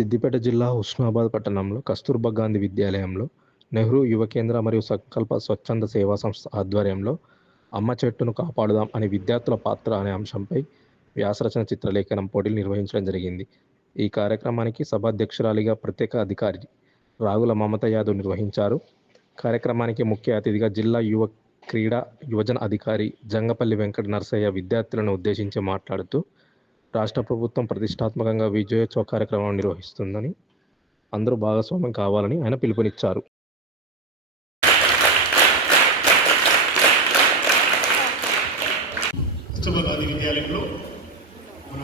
సిద్దిపేట జిల్లా హుస్నాబాద్ పట్టణంలో కస్తూర్బా గాంధీ విద్యాలయంలో నెహ్రూ యువ కేంద్ర మరియు సంకల్ప స్వచ్ఛంద సేవా సంస్థ ఆధ్వర్యంలో అమ్మ చెట్టును కాపాడుదాం అనే విద్యార్థుల పాత్ర అనే అంశంపై వ్యాసరచన చిత్రలేఖనం పోటీలు నిర్వహించడం జరిగింది. ఈ కార్యక్రమానికి సభాధ్యక్షురాలిగా ప్రత్యేక అధికారి రాగుల మమత యాదవ్ నిర్వహించారు. కార్యక్రమానికి ముఖ్య అతిథిగా జిల్లా క్రీడా యువజన అధికారి జంగపల్లి వెంకట నరసయ్య విద్యార్థులను ఉద్దేశించి మాట్లాడుతూ రాష్ట్ర ప్రభుత్వం ప్రతిష్టాత్మకంగా విజయోత్సవ కార్యక్రమం నిర్వహిస్తుందని, అందరూ భాగస్వామ్యం కావాలని ఆయన పిలుపునిచ్చారు. కస్తూర్బా గాంధీ విద్యాలయంలో మన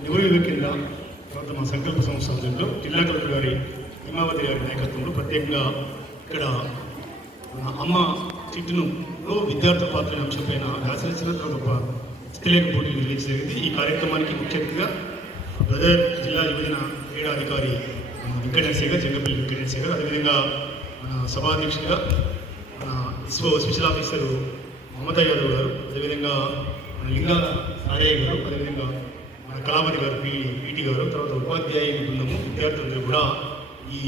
నెహ్రూ యువ కేంద్ర తర్వాత మా సంకల్ప సంస్థ ఆధ్వర్యంలో జిల్లా కలెక్టర్ గారి హిమావతి గారి నాయకత్వంలో ప్రత్యేకంగా ఇక్కడ మన అమ్మ చిట్టును విద్యార్థుల పాత్ర అనే అంశంపైన వ్యాసరచన గొప్ప చిత్రలేఖ పోటీ నిర్వహించగలిగింది. ఈ కార్యక్రమానికి ముఖ్య అతిథిగా బ్రదర్ జిల్లా యువజన క్రీడా అధికారి వెంకటేశ్వర గారు, జంగపల్లి వెంకటేశ్వర గారు, అదేవిధంగా మన సభాధ్యక్షుడిగా మన ఇస్రో స్పెషల్ ఆఫీసర్ మమతా యాదవ్ గారు, అదేవిధంగా మన లింగాల సారయ్య గారు, అదేవిధంగా మన కళావతి గారు, పీటీ గారు, తర్వాత ఉపాధ్యాయ బృందము, విద్యార్థులందరూ కూడా ఈ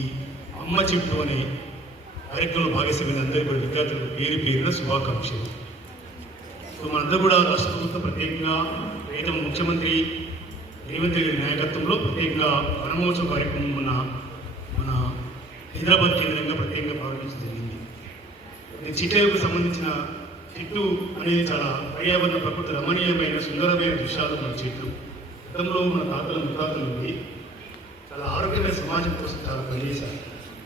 అమ్మ చెట్టు అనే కార్యక్రమంలో భాగస్వామ్యం అందరూ కూడా విద్యార్థులకు పేరున శుభాకాంక్షలు. సో మనందరూ కూడా రాష్ట్ర ప్రభుత్వం ప్రత్యేకంగా రైతు ముఖ్యమంత్రి రేవంత్ రెడ్డి నాయకత్వంలో ప్రత్యేకంగా వనమహోత్సవ కార్యక్రమం మన హైదరాబాద్ కేంద్రంగా ప్రత్యేకంగా ప్రారంభించడం జరిగింది. చిట్టకు సంబంధించిన చెట్టు అనేది చాలా పర్యావరణ ప్రకృతి రమణీయమైన సుందరమైన దృశ్యాలు మన చెట్లు. గతంలో మన తాతల ముతాతలు నుండి చాలా ఆరోగ్యమైన సమాజం కోసం చాలా పనిచేశారు,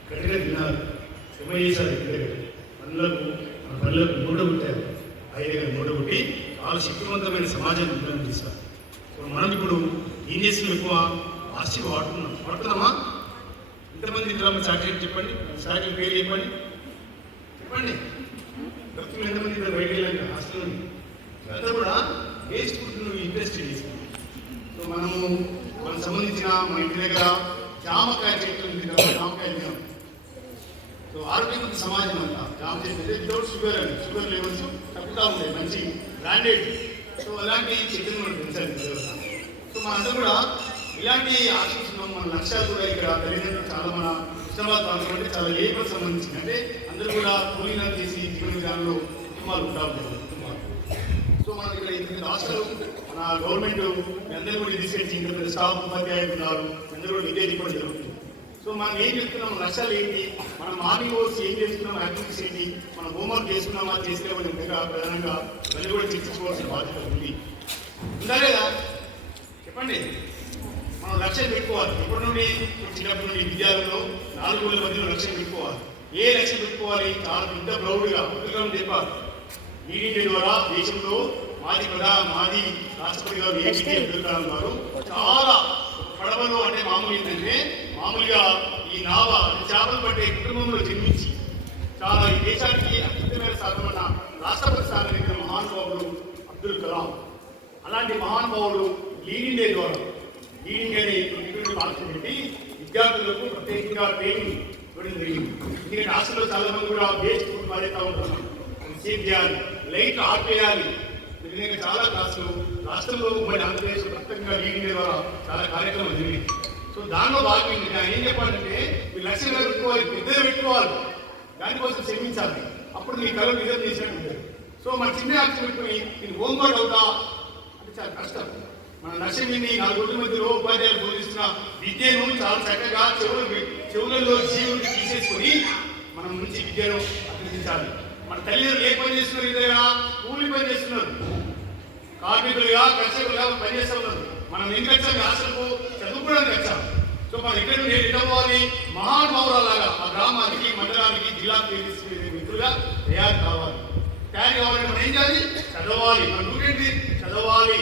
గట్టిగా తిన్నారు, శ్రమ చేశారు, పనులకు మన పనులకు మూడబుట్టారు, ఐదుగా మూడబుట్టి చాలా శక్తివంతమైన సమాజాన్ని నిర్మాణం చేశారు. మనం ఇప్పుడు ఏం చేస్తున్నాం? ఎక్కువ ప్లాస్టిక్ వాడుతున్నామా? ఇంతమంది ఇద్దరు చాక్లెట్ చెప్పండి, చాక్లెట్ పేరు చెప్పండి, భక్తులు ఎంతమంది ఇద్దరు బయట వెళ్ళండి హాస్టల్ అంతా కూడా వేస్ట్ ఫుడ్ను ఇంట్రెస్ట్ చేస్తున్నాం. సో మనకు సంబంధించిన మన ఇంటి దగ్గర జామకాయ చెట్లు ఉంది కదా, జామకాయ తినాం. సో ఆరోగ్యవంత సమాజం అంతా జామ చెట్లు వితౌట్ షుగర్ అండి, షుగర్ లెవెల్స్ తగ్గుతూ ఉంటాయి, మంచి బ్రాండెడ్. సో అలాంటి చెట్లను మనం పెంచాలి. సో మనందరూ కూడా ఇలాంటి ఆశిస్తున్నాం. మన లక్ష్యాలు కూడా ఇక్కడ తల్లిదండ్రులు చాలా మన హుస్నాబాద్ ప్రాంతం అంటే చాలా లేబర్ సంబంధించింది, అంటే అందరూ కూడా కూలీనాలు చేసి జీవన విధానంలో కుటుంబాలు ఉంటా ఉంటారు కుటుంబాలు. సో మనకి ఇక్కడ రాష్ట్రాలు మన గవర్నమెంట్ అందరూ కూడా తీసుకొచ్చి ఇంత స్టాఫ్ ఉపాధ్యాయులు ఉన్నారు, అందరూ కూడా విద్య కూడా జరుగుతుంది. సో మనం ఏం చెప్తున్నాం, మన లక్ష్యాలు ఏంటి, మనం మార్నింగ్ వర్క్స్ ఏం చేస్తున్నాం, యాక్టివిటీస్ ఏంటి, మనం హోంవర్క్ చేసుకున్నామా చేసుకోవాలి, ఇంకా ప్రధానంగా వెళ్ళి కూడా చర్చించుకోవాల్సిన బాధ్యత ఉంది. ఉందా లేదా చెప్పండి. మనం లక్ష్యం పెట్టుకోవాలి. ఇప్పటి నుండి చిన్నప్పటి నుండి విద్యార్థులు 4 ఏళ్ల మధ్యలో లక్ష్యం పెట్టుకోవాలి. ఏ లక్ష్యం పెట్టుకోవాలి? చాలా పెద్ద ప్రౌడ్గా ఉద్యోగం చెప్పాలి. ఈడీ ద్వారా దేశంలో మాజీ రాష్ట్రపతి గారు ఏపీజే అబ్దుల్ కలాం గారు చాలా పడవలు అంటే మామూలు ఏంటంటే మామూలుగా ఈ నావ చేపలు పట్టే కుటుంబంలో జన్మించి చాలా ఈ దేశానికి అత్యుత్తమైన సాధన రాష్ట్రపతి సాధన మహానుభావుడు అబ్దుల్ కలాం. అలాంటి మహానుభావుడు లీడింగ్ డే ద్వారా ఆలోచన పెట్టి విద్యార్థులకు ప్రత్యేకంగా ట్రైనింగ్ ఇవ్వడం జరిగింది. ఎందుకంటే హాస్టల్లో చాలా మంది కూడా వేస్ట్ ఫుడ్ మారేస్తూ ఉంటున్నాం, సేవ్ చేయాలి, లైట్ ఆపేయాలి. విధంగా చాలా క్లాసులు రాష్ట్రంలో ఉమ్మడి ఆంధ్రప్రదేశ్ ప్రత్యేకంగా లీడింగ్ డే ద్వారా చాలా కార్యక్రమాలు జరిగింది. సో దానిలో భాగంగా ఏం చెప్పాలంటే మీ లక్ష్యంగా పెట్టుకోవాలి, పెద్దగా పెట్టుకోవాలి, దానికోసం శ్రమించాలి, అప్పుడు మీ కళలు నిజం చేసినట్టు ఉంటుంది. సో మన చిన్న లక్ష్యం పెట్టుకుని నేను హోంవర్క్ అవుతా అంటే చాలా కష్టం. మన లక్ష్యం ఏంటి? 4 రోజుల మధ్యలో ఉపాధ్యాయులు బోధిస్తున్న విద్యను చాలా చక్కగా చెవులలో జీవుని తీసేసుకొని మనం నుంచి విద్యను అభ్యసించాలి. మన తల్లిదండ్రులు ఏ పని చేస్తున్నారు? ఇదేగా కూలి పని చేస్తున్నారు, కార్మికులుగా కర్షకులుగా పనిచేస్తూ ఉన్నారు. మనం ఏం వచ్చాం? హాస్టల్కు చదువుకోవడానికి వచ్చాం. సో మనం ఎక్కడ నుండి ఎక్కవాలి? మహానుభావురాలాగా ఆ గ్రామానికి, మండలానికి, జిల్లాకు తీసుకునే మిత్రులుగా తయారు కావాలి. తయారు కావాలంటే మనం ఏం చేయాలి? చదవాలి. మన డ్యూటీ చదవాలి,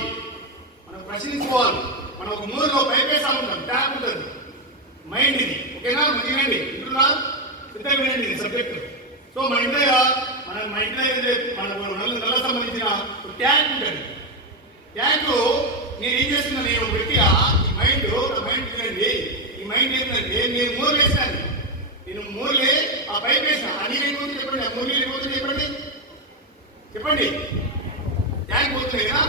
మనం ప్రశ్నించుకోవాలి. మనం ఒక మూలలో పైపేసా ఉంటాం, ట్యాప్ ఉంటుంది మైండ్ ఇది. ఓకేనా? వినండి, ఇంటున్నా సిద్ధంగా వినండి సబ్జెక్టు. సో మన ఇంట్లో నల్ల సంబంధించిన ట్యాంక్ ఉంటుంది. ట్యాంకు నేను ఏం చేస్తున్నా, నేను వ్యక్తిగా ఈ మైండ్ వినండి. ఈ మైండ్ ఏంటంటే నేను మూలు వేసాను, నేను మూలే ఆ పైప్ వేసిన, ఆ నీరు అయిపోతుంది చెప్పండి, ఆ మూలు అయిపోతుంది చెప్పండి, ట్యాంక్ పోతుంది కదా,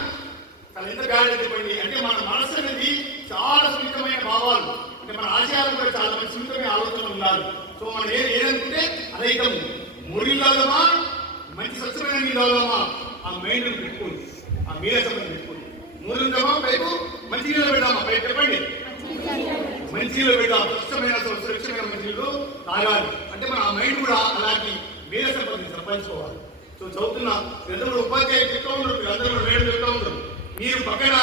చాలా ఎంత గాలి చెప్పండి. అంటే మన మనసు అనేది చాలా సున్నితమైన భావం భావాలు అంటే మన ఆశయాలు కూడా చాలా మంచి సున్నితమైన ఆలోచనలు ఉండాలి. సో మనం ఏదనుకుంటే అదైతాము. మురిళ్ళు అవుదామా, మంచి స్వచ్ఛమైన నీళ్ళు అవుదామా, ఆ మైండ్ పెట్టుకోండి, ఆ మీరసమని పెట్టుకోండి. మురిద్దామా పైపు, మంచి నీళ్ళు పెడదామా పైపు, చెప్పండి. మంచి నీళ్ళు పెడదాం, స్వచ్ఛమైన సురక్షమైన మంచి నీళ్ళు తాగాలి. అంటే మన ఆ మైండ్ కూడా అలాంటి మీరసంపదని సంపాదించుకోవాలి. సో చదువుతున్న అందరూ ఉపాధ్యాయులు చెప్తా ఉండరు, మీరు అందరూ మేడం చెప్తా ఉండరు. మీరు పక్కన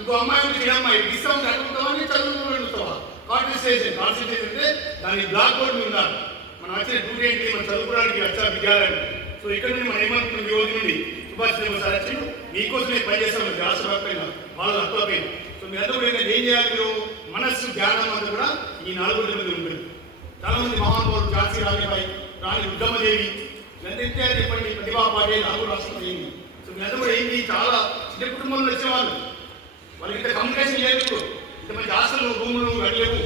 ఇంకో అమ్మాయి ఉంది, అమ్మాయి డిస్కౌంట్ అడుగుతామని చదువుతావా? కాన్సన్ట్రేషన్ అంటే దాని బ్లాక్ బోర్డ్ మీద ఉండాలి. మనం వచ్చిన డ్యూటీ ఏంటి, మనం చదువుకోవడానికి వచ్చా విద్యాలయం. సో ఇక్కడ నుండి మనం ఏమనుకున్నాం, ఈ రోజు నుండి సుభాష్ చంద్రబోస్ సార్ వచ్చి మీకోసమే పనిచేస్తాం, రాష్ట్ర వ్యాప్తంగా వాళ్ళ హక్కులపైన. సో మీ అందరూ కూడా ఏం చేయాలి, మీరు మనస్సు జ్ఞానం అంతా కూడా ఈ 4 మీద ఉంటుంది. చాలా మంది మహానుభావులు, ఝాన్సీ రాణిబాయి, రాణి రుద్రమదేవి, ఇదంతా చెప్పండి, ప్రతిభా పాటిల్, రాహుల్ రాష్ట్రం అయింది. సో మీ అందరూ కూడా ఏంటి, చాలా చిన్న కుటుంబంలో వచ్చేవాళ్ళు, వాళ్ళకి ఇంత కమ్యూనికేషన్ లేదు, ఇంత మంచి ఆశలు రూములు వెళ్ళలేవు.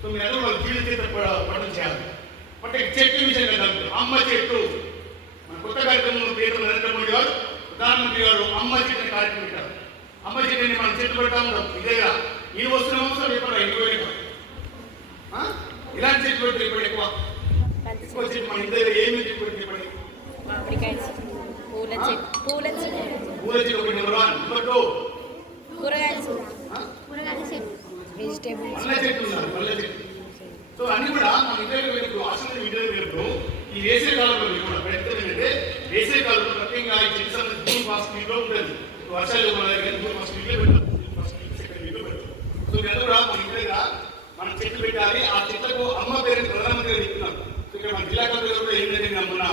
సో మీ అందరూ వాళ్ళ జీవిత చేత పఠనం చేయాలి. అంటే చెట్టు విషయం కదా, అమ్మ చెట్టు. మన కొత్త కార్యక్రమంలో పేరు నరేంద్ర మోడీ గారు, ప్రధానమంత్రి గారు అమ్మ చెట్టు కార్యక్రమం పెట్టారు. అమ్మ చెట్టుని మనం చెట్టు పెడతా ఉంటాం. ఇదేగా ఈ వస్తున్న అవసరం చెప్పారా, ఎక్కువ ఇలాంటి చెట్టు పెడితే ఇప్పుడు ఎక్కువ చెట్టు మన ఇంటి దగ్గర ఏమి చెట్టు పెడితే చెప్పండి. పూల చెట్టు ఒకటి, నెంబర్ 2 పళ్ళ చెట్టు ఉన్నారు, పళ్ళ చెట్టు. సో అన్ని కూడా మన ఇంటర్ వేరుకు, హాస్టల్ ఇంటర్ వేరుకు ఈ వేసవి కాలంలో కూడా ప్రయత్నం ఏంటంటే, వేసవి కాలంలో ప్రత్యేకంగా ఈ చెట్టు సంబంధించి జూన్ ఫస్ట్ వీక్లో ఉంటుంది. వర్షాలు మన దగ్గర జూన్ ఫస్ట్ వీక్లో పెడతాం, ఫస్ట్ వీక్ సెకండ్ వీక్లో పెడతాం. సో అందరూ కూడా మన ఇంటర్గా మనం చెట్లు పెట్టాలి. ఆ చెట్లకు అమ్మ పేరు ప్రధానమంత్రి గారు చెప్తున్నాం. సో ఇక్కడ మన జిల్లా కలెక్టర్ కూడా ఏంటంటే, మన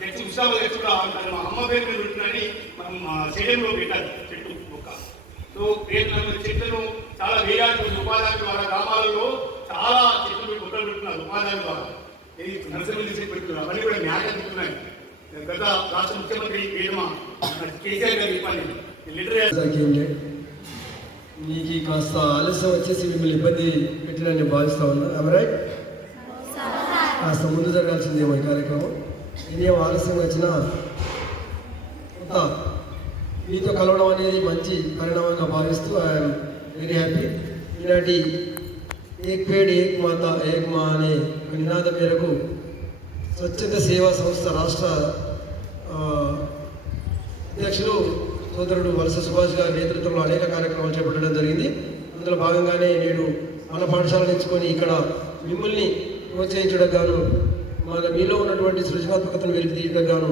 తెచ్చి ఉత్సాహాలు తెచ్చి కూడా మా అమ్మ పేరు మీద పెడుతుందని మనం స్టేడియంలో పెట్టాలి చెట్టు మొక్క. సో చెట్లను చాలా వేయాలి ఉపాధ్యాయులు వాళ్ళ గ్రామాలలో చాలా చెట్లు మొక్కలు పెడుతున్నారు ఉపాధ్యాయుల ద్వారా. నర్సరీ చెట్లు పెడుతున్నారు, అవన్నీ కూడా న్యాయం చెప్తున్నాయి. గత రాష్ట్ర ముఖ్యమంత్రి కేసీఆర్ గారు చెప్పాలి, మీకు కాస్త ఆలస్యం వచ్చేసి మిమ్మల్ని ఇబ్బంది పెట్టినని భావిస్తా ఉన్నా. రైట్, కాస్త ముందు జరగాల్సిందేమో ఈ కార్యక్రమం. ఇదేం ఆలస్యం వచ్చినా కొంత మీతో కలవడం అనేది మంచి పరిణామంగా భావిస్తూ ఐఎమ్ వెరీ హ్యాపీ. ఈనాటి ఏక్ పేడ్ ఏక్ మాత ఏక్ మా అనే నినాదం మేరకు స్వచ్ఛంద సేవా సంస్థ రాష్ట్ర అధ్యక్షులు సోదరుడు వలస సుభాష్ గారి నేతృత్వంలో అనేక కార్యక్రమాలు చేపట్టడం జరిగింది. అందులో భాగంగానే నేడు మన పాఠశాలను ఎంచుకొని ఇక్కడ మిమ్మల్ని ప్రోత్సహించడం గాను, మీలో ఉన్నటువంటి సృజనాత్మకతను వెలికి తీయడం గాను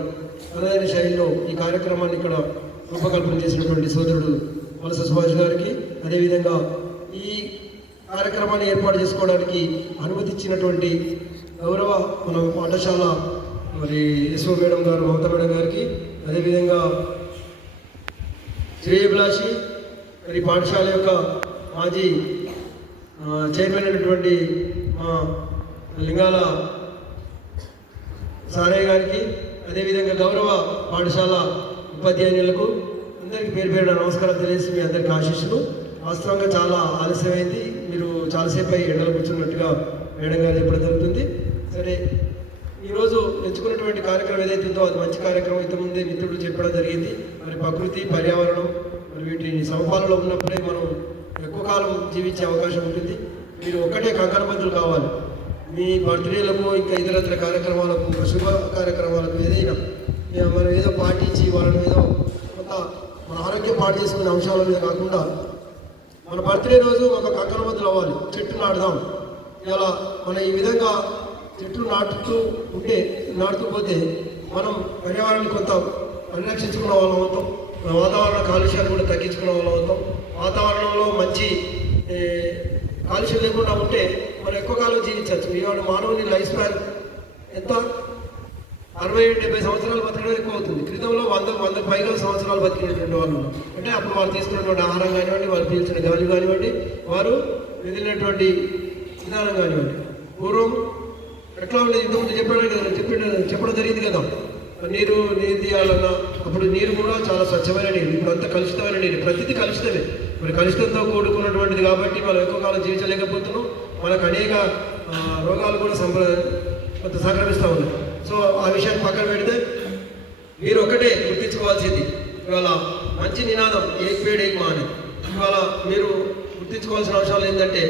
తనదైన శైలిలో ఈ కార్యక్రమాన్ని ఇక్కడ రూపకల్పన చేసినటువంటి సోదరుడు వలస సుభాష్ గారికి, అదేవిధంగా ఈ కార్యక్రమాన్ని ఏర్పాటు చేసుకోవడానికి అనుమతి ఇచ్చినటువంటి గౌరవ మన పాఠశాల మరి యశ్వ మేడం గారు, మమత మేడం గారికి, అదేవిధంగా శ్రేయభిలాషి మరి పాఠశాల యొక్క మాజీ చైర్మన్ అయినటువంటి మా లింగాల సారయ్య గారికి, అదేవిధంగా గౌరవ పాఠశాల ఉపాధ్యాయులకు అందరికీ పేరు పేరున నమస్కారం తెలియజేసి మీ అందరికీ ఆశీస్సులు. వాస్తవంగా చాలా ఆలస్యమైంది, మీరు చాలాసేపు అయి ఎండలు కూర్చున్నట్టుగా మేడం గారు చెప్పడం జరుగుతుంది. సరే, ఈరోజు ఎంచుకున్నటువంటి కార్యక్రమం ఏదైతే ఉందో అది మంచి కార్యక్రమం. ఇంతకుముందే మిత్రుడు చెప్పడం జరిగింది. మరి ప్రకృతి, పర్యావరణం మరి వీటిని సమపాలలో ఉన్నప్పుడే మనం ఎక్కువ కాలం జీవించే అవకాశం ఉంటుంది. మీరు ఒక్కటే కంకణబద్ధులు కావాలి. మీ బర్త్డేలకు ఇంకా ఇతరత్ర కార్యక్రమాలకు, శుభ కార్యక్రమాలకు ఏదైనా మనం ఏదో పాటించి వాళ్ళని ఏదో కొంత మన ఆరోగ్యం పాటు చేసుకునే అంశాల మీద కాకుండా మన బర్త్డే రోజు ఒక కంకణబద్ధులు అవ్వాలి. చెట్టు నాటుదాం. ఇలా మనం ఈ విధంగా చెట్లు నాటుతూ పోతే మనం పర్యావరణాన్ని కొంత పరిరక్షించుకున్న వాళ్ళం అవుతాం. వాతావరణ కాలుష్యాన్ని కూడా తగ్గించుకున్న వాళ్ళం అవుతాం. వాతావరణంలో మంచి కాలుష్యం లేకుండా ఉంటే మనం ఎక్కువ కాలం జీవించవచ్చు. ఇవాళ మానవుని లైఫ్ స్పాన్ ఎంత 60-70 సంవత్సరాలు బతకడం ఎక్కువ అవుతుంది. క్రితంలో 100 పైగా సంవత్సరాలు బతికినటువంటి వాళ్ళు అంటే అప్పుడు వారు తీసుకున్నటువంటి ఆహారం కానివ్వండి, వారు పీల్చిన గాలి కానివ్వండి, వారు మిగిలినటువంటి విధానం కానివ్వండి. పూర్వం ఎట్లా ఉండేది, ఇంతకుముందు చెప్పడం జరిగింది కదా, నీరు తీయాలన్నా అప్పుడు నీరు కూడా చాలా స్వచ్ఛమైన నీరు. ఇప్పుడు అంతా కలుషితమైన నీరు, ప్రతిదీ కలుషితమే. మరి కలుషితంతో కూడుకున్నటువంటిది కాబట్టి మనం ఎక్కువ కాలం జీవించలేకపోతున్నాం. మనకు అనేక రోగాలు కూడా కొంత సంక్రమిస్తూ ఉన్నాయి. సో ఆ విషయాన్ని పక్కన పెడితే మీరు ఒక్కటే గుర్తించుకోవాల్సింది, ఇవాళ మంచి నినాదం ఏక్ పేడ్ ఏక్ మా అని. ఇవాళ మీరు గుర్తించుకోవాల్సిన అంశాలు ఏంటంటే,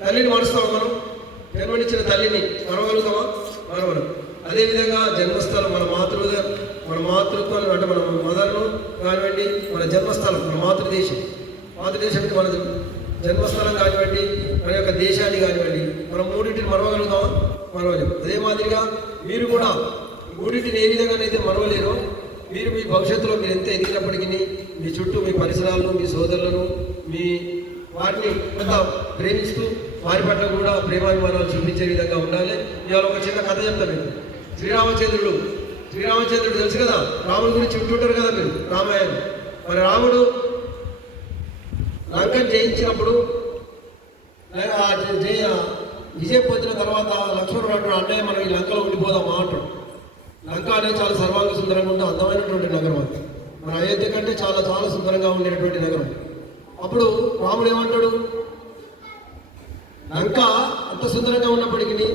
తల్లిని మరుస్తామా మనం? జన్మనిచ్చిన తల్లిని మరవగలుగుతామా? మరవడం. అదేవిధంగా జన్మస్థలం మన మాతృత్వాన్ని అంటే మన మదర్ను కానివ్వండి, మన జన్మస్థలం మన మాతృదేశానికి మన జన్మస్థలం కానివ్వండి, మన యొక్క దేశాన్ని కానివ్వండి, మనం మూడింటిని మరవగలుగుతామా? మరవలేము. అదే మాదిరిగా మీరు కూడా మూడింటిని ఏ విధంగానైతే మరవలేరో, మీరు మీ భవిష్యత్తులో మీరు ఎంత ఎదిగినప్పటికీ మీ చుట్టూ మీ పరిసరాలను, మీ సోదరులను, మీ వారిని కొంత ప్రేమిస్తూ వారి పట్ల కూడా ప్రేమాభిమానాలు చూపించే విధంగా ఉండాలి. ఇవాళ ఒక చిన్న కథ చెప్తాను మీకు. శ్రీరామచంద్రుడు తెలుసు కదా, రాముడి గురించి వింటుంటారు కదా మీరు, రామాయణం. మరి రాముడు లంకను జయించినప్పుడు విజయం పొందిన తర్వాత లక్ష్మణుడు అంటాడు, అన్నయ్య మనం ఈ లంకలో ఉండిపోదామా అంటాడు. లంక అనేది చాలా సర్వాంగ సుందరంగా ఉంటే అందమైనటువంటి నగరం అది. మన అయోధ్య కంటే చాలా చాలా సుందరంగా ఉండేటువంటి నగరం. అప్పుడు రాముడు ఏమంటాడు, లంక అంత సుందరంగా ఉన్నప్పటికీ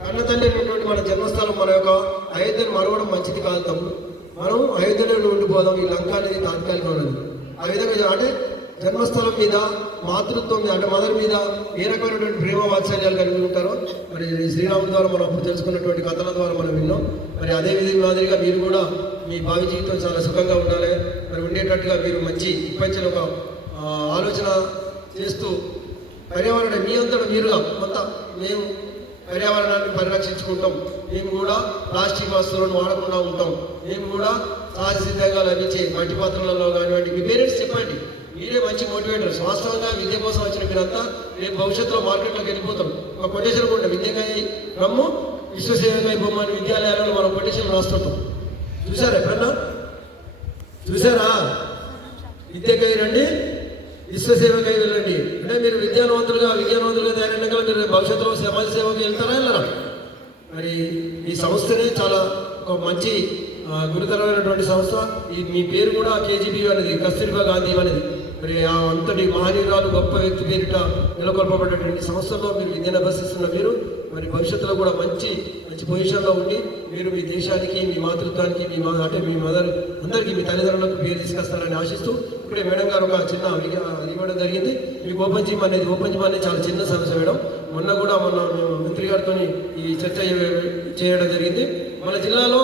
కన్న తండ్రి అయినటువంటి మన జన్మస్థలం మన యొక్క అయోధ్యను మరవడం మంచిది కాదు తమ్ముడు. మనం అయోధ్యలో ఉండిపోదాం, ఈ లంక అనేది తాత్కాలికమైనది. ఆ విధంగా అంటే జన్మస్థలం మీద, మాతృత్వం మీద అంటే మదర్ మీద ఏ రకమైనటువంటి ప్రేమ వాత్సల్యాలు కలిగి ఉంటారో మరి శ్రీరాముడి ద్వారా మనం అప్పుడు తెలుసుకున్నటువంటి కథల ద్వారా మనం విన్నాం. మరి అదే మాదిరిగా మీరు కూడా మీ భావి జీవితం చాలా సుఖంగా ఉండాలి, మరి ఉండేటట్టుగా మీరు మంచి ప్రపంచంలో ఒక ఆలోచన చేస్తూ పర్యావరణ మీ అంతటా మీరుగా కొంత మేము పర్యావరణాన్ని పరిరక్షించుకుంటాం, మేము కూడా ప్లాస్టిక్ వస్తువులను వాడకుండా ఉంటాం, మేము కూడా సహజ సిద్ధంగా లభించే మట్టి పాత్రలలో కానివ్వండి. మీ పేరెంట్స్ చెప్పండి, మీరే మంచి మోటివేటర్స్. వాస్తవంగా విద్య కోసం వచ్చిన మీరంతా రేపు భవిష్యత్తులో మార్కెట్లోకి వెళ్ళిపోతాం. ఒక కొటేషన్ కూడా విద్యకై రమ్ము విశ్వసేవకై బొమ్మ అని విద్యాలయాలలో మనం కొటేషన్ రాస్తుంటాం. చూసారా ఎప్పుడన్నా? చూసారా? విద్యకై రండి, విశ్వసేవకై వెళ్ళండి. అంటే మీరు విద్యావంతులుగా తయారైన మీరు భవిష్యత్తులో సమాజ సేవకి వెళ్తారా వెళ్ళరా? మరి ఈ సంస్థనే చాలా ఒక మంచి గురుతరమైనటువంటి సంస్థ. మీ పేరు కూడా కేజీబీ అనేది, కస్తూర్బా గాంధీ అనేది. మరి అంతటి మహనీయురాలు గొప్ప వ్యక్తి పేరిట నెలకొల్పబడినటువంటి సంస్థల్లో మీరు విద్యను అభ్యసిస్తున్న మీరు మరి భవిష్యత్తులో కూడా మంచి పొజిషన్లో ఉండి మీరు మీ దేశానికి, మీ మాతృత్వానికి, అంటే మీ మదర్ అందరికీ, మీ తల్లిదండ్రులకు పేరు తీసుకొస్తారని ఆశిస్తూ ఇప్పుడే మేడం గారు ఒక చిన్న ఇవ్వడం జరిగింది. మీకు ఓపెన్ జిమ్ అనేది చాలా చిన్న సమస్య మేడం. మొన్న మంత్రి గారితో ఈ చర్చ చేయడం జరిగింది. మన జిల్లాలో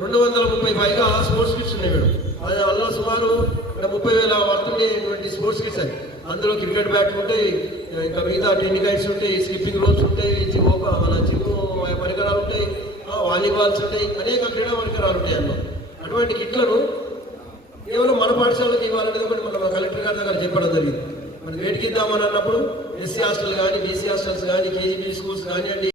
230 పైగా స్పోర్ట్స్ కిట్స్ ఉన్నాయి మేడం. అందులో సుమారు 30,000 వర్తుండేటువంటి స్పోర్ట్స్ కిట్స్ అని. అందులో క్రికెట్ బ్యాట్లు ఉంటాయి, ఇంకా మిగతా టెన్నికైట్స్ ఉంటాయి, స్కిప్పింగ్ రోప్స్ ఉంటాయి, మన జిమ్ పరికరాలు ఉంటాయి, వాలీబాల్స్ ఉంటాయి, అనేక క్రీడా పరికరాలు ఉంటాయి అందులో. అటువంటి కిట్లను కేవలం మన పాఠశాలకు ఇవ్వాలనేది ఒకటి మన కలెక్టర్ గారి దగ్గర చెప్పడం జరిగింది. మనం వేటికి ఇద్దామని అన్నప్పుడు ఎస్సీ హాస్టల్ కానీ, బీసీ హాస్టల్స్ కానీ, కేజీబీ స్కూల్స్ కానివ్వండి,